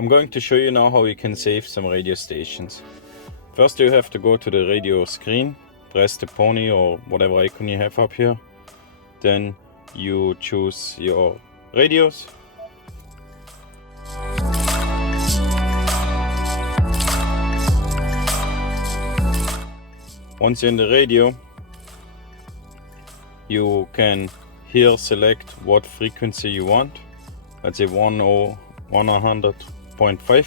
I'm going to show you now how you can save some radio stations. First you have to go to the radio screen, press the pony or whatever icon you have up here. Then you choose your radios. Once you're in the radio, you can here select what frequency you want. Let's say 100.5.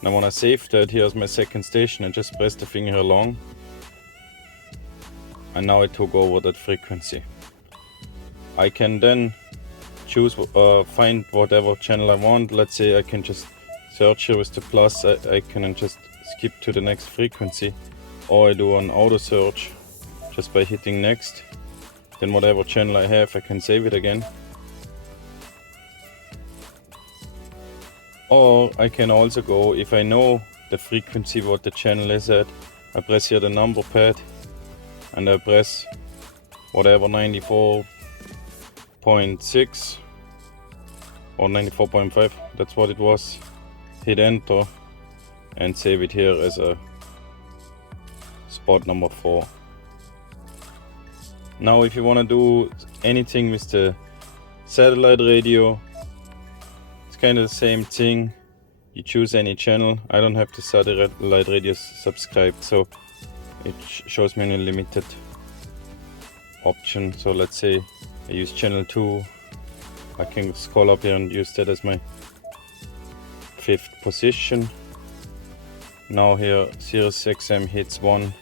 And I want to save that. Here's my second station. I just press the finger along and now it took over that frequency. I can then choose find whatever channel I want. Let's say I can just search here with the plus. I can just skip to the next frequency, or I do an auto search just by hitting next. Then whatever channel I have, I can save it again. Or I can also go, if I know the frequency what the channel is at, I press here the number pad and I press whatever 94.6 or 94.5, that's what it was. Hit enter and save it here as a spot number 4. Now if you want to do anything with the satellite radio, it's kind of the same thing. You choose any channel. I don't have the satellite radio subscribed, so it shows me a limited option. So let's say I use channel 2. I can scroll up here and use that as my 5th position. Now here Sirius XM Hits 1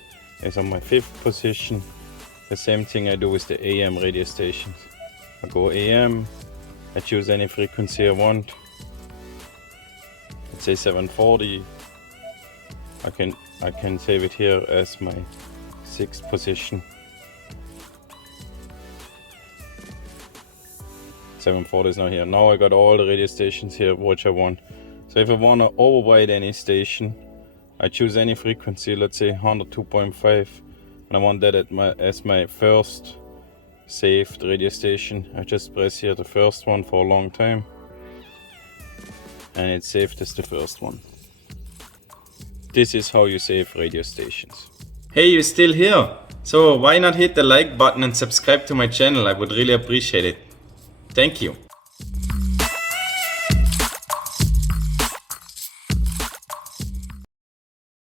is on my 5th position. The same thing I do with the AM radio stations. I go AM, I choose any frequency I want. Let's say 740. I can save it here as my 6th position. 740 is now here. Now I got all the radio stations here which I want. So if I want to override any station, I choose any frequency, let's say 102.5, and I want that as my first saved radio station. I just press here the first one for a long time and it's saved as the first one. This is how you save radio stations. Hey, you're still here? So why not hit the like button and subscribe to my channel? I would really appreciate it. Thank you.